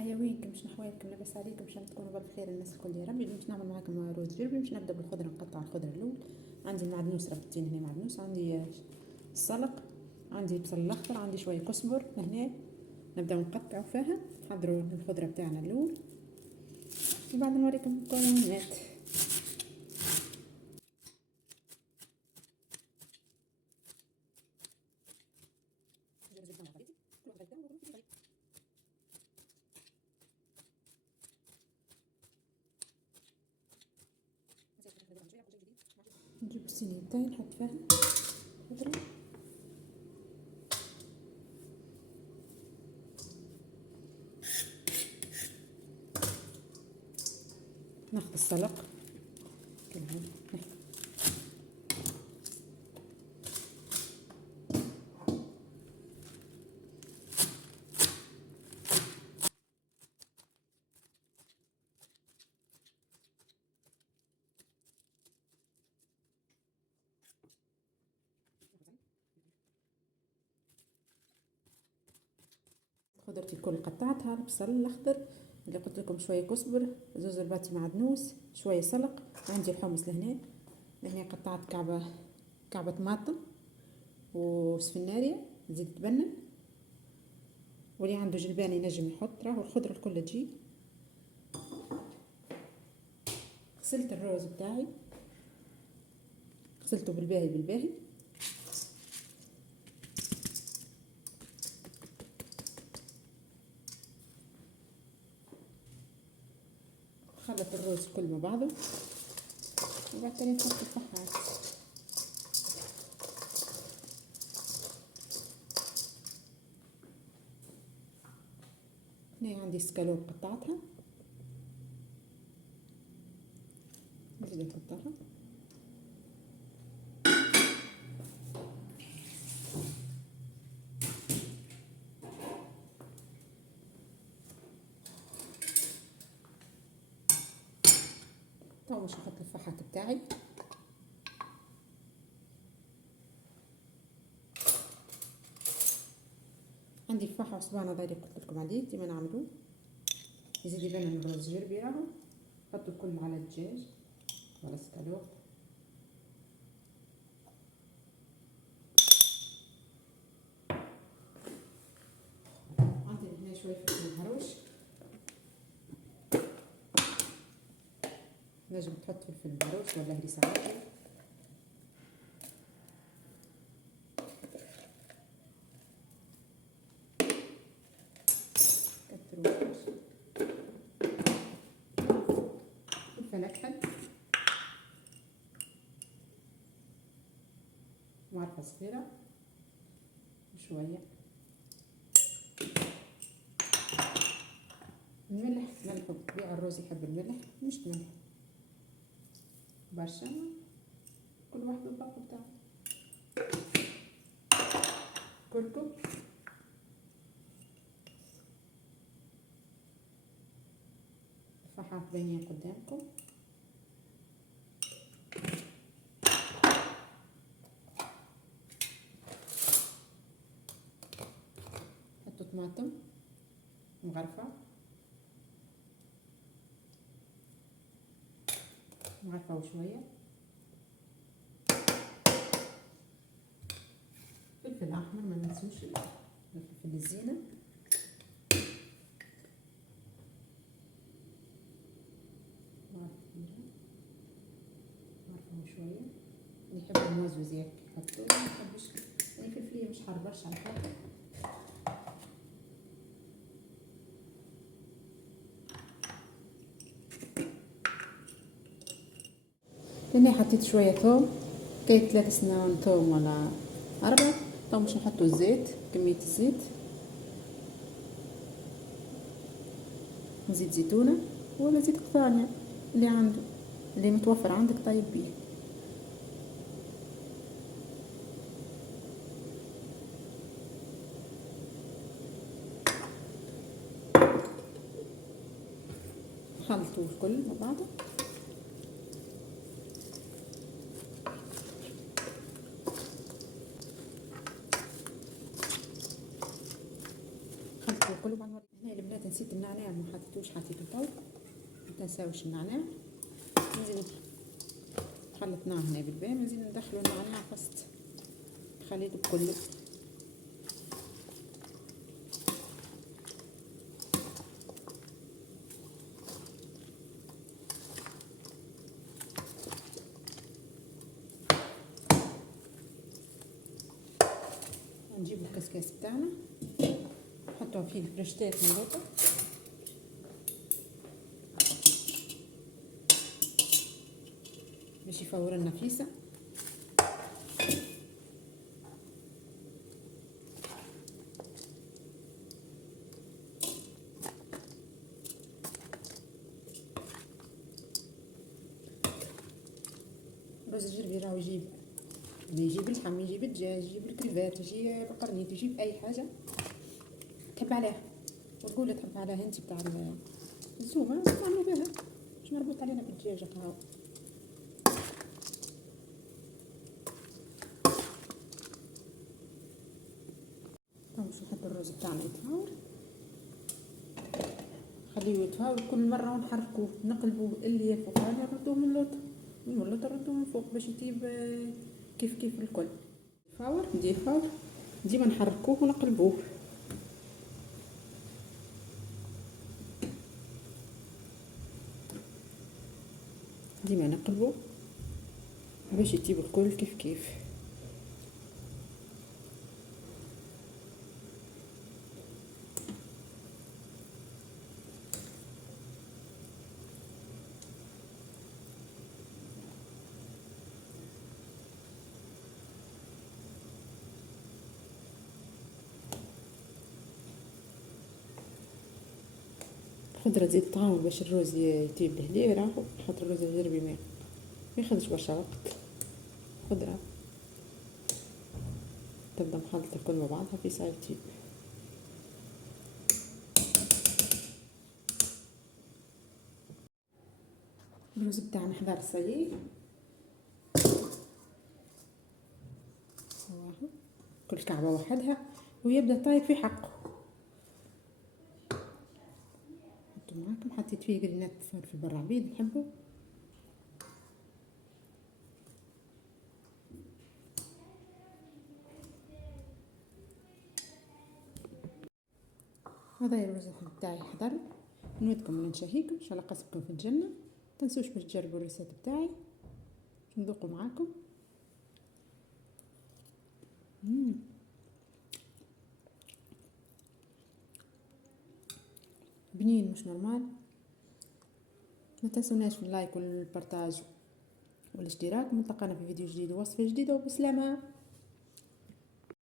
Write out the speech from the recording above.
وينكم شنو حوالكم؟ لاباس عليكم؟ ان شاء الله تكونوا بخير الناس الكل يا ربي. باش نعمل معاكم رز جربي. باش نبدا بالخضره، نقطع الخضره الاول. عندي المعدنوس، ربطتين هنا معدنوس، عندي السلق، عندي البصل الاخضر، عندي شويه كزبر هنا. نبداو نقطعوا فيها. نحضروا الخضره بتاعنا الاول وبعد نوريكم المكونات. نجيب الصينيتين نحط فيها خضره، ناخذ السلق كلها خضرتي الكل قطعتها. البصل الاخضر اللي قلت لكم، شويه كزبر، زوز رباطي معدنوس، شويه سلق، عندي الحمص لهنا قطعت كعبه طماطم وسفناريا زيت تبنن، واللي عنده جلبان ينجم يحط. راهو الخضره الكل تجي. غسلت الروز بتاعي، غسلته بالباهي. خلط الروز كل مع بعضه وبعدين نحط الفحات. هنا عندي سكالوب قطعتها، نزيد نحطها. تو باش نحط الفحات بتاعي. عندي الفحة وصبانة ضايلي قلت لكم عليه ديما نعملوه. يزيد يبان الرز جربي. راهو حطوا الكل على الدجاج وعلى السكالوب. عندي هنا شوية فلفل مهروش، نجم تحط فلفل مهروش ولا هريسة عادي. فلفل أكحل، معلقة صغيرة وشوية الملح. بيع الرز يحب الملح، مش ملح برشا، كل واحد الذوق بتاعه. كركم، الفحات باينين قدامكم. حطوا طماطم مغرفة وشوية فلفل أحمر، ما ننسوش فلفل الزينة. مغرفة وشوية. اللي يحب الموزوز يحطوه، ما يحبش يعني فلفلية مش حار برشا على خاطر. هنا حطيت شوية ثوم، كاين 3 سنان ثوم ولا 4. تو باش نحطو الزيت، كمية الزيت، زيت زيتونة ولا زيت قطانية اللي عنده، اللي متوفر عندك طيب بيه. خلطوه الكل مع بعضه. كله مع هنا البنات نسيت النعناع ما حطيتوش، حطيته تو. ما تنساوش النعناع. نزيد خلطناه هنا بالباء، نزيد ندخلو النعناع فست الخليط كله. نجيبو الكسكاس بتاعنا نحطوه فيه فرشتات من الوطة، باش يفور لنا فيسة. رز الجربي راهو يجيب اللحم، يجيب الدجاج، يجيب الكريفات، يجيب القرنيط، يجيب اي حاجه تحب عليها وتقول تحب عليها انت بتاع الزومه نعملو بها، مش مربوط علينا بالدجاج هاو. باش نحط الرز بتاعنا يتفاور، خليه يتفاور كل مره ونحركوه نقلبوه، اللي يفوق نردوه من اللوطه، من اللوطه نردوه من فوق باش يطيب كيف الكل. يفاور ندير فاور ديما نحركوه ونقلبوه. ديما نقلبوه باش يطيب الكل كيف. الخضرة تزيد طعم باش الرز يطيب بهديه. راهو نحط الرز الجربي ما ياخذش برشا وقت. خضرة تبدا مخلطة الكل مع بعضها في ساعة يطيب. الرز بتاعنا حضر صايي، كل كعبة وحدها ويبدا طايب في حقه. حطوا معاكم، حطيت فيه قرنات فلفل بالرعبيد نحبه. هذا الرز بتاعي حضر، نودكم من نشهيكم ان شاء الله قصبكم في الجنه. تنسوش باش تجربوا الريسيت بتاعي باش نذوقوا معاكم. بنين مش نورمال. ما تنسوناش في اللايك والبارتاج والاشتراك. نلتقانا في فيديو جديد ووصفه جديده وبسلامه.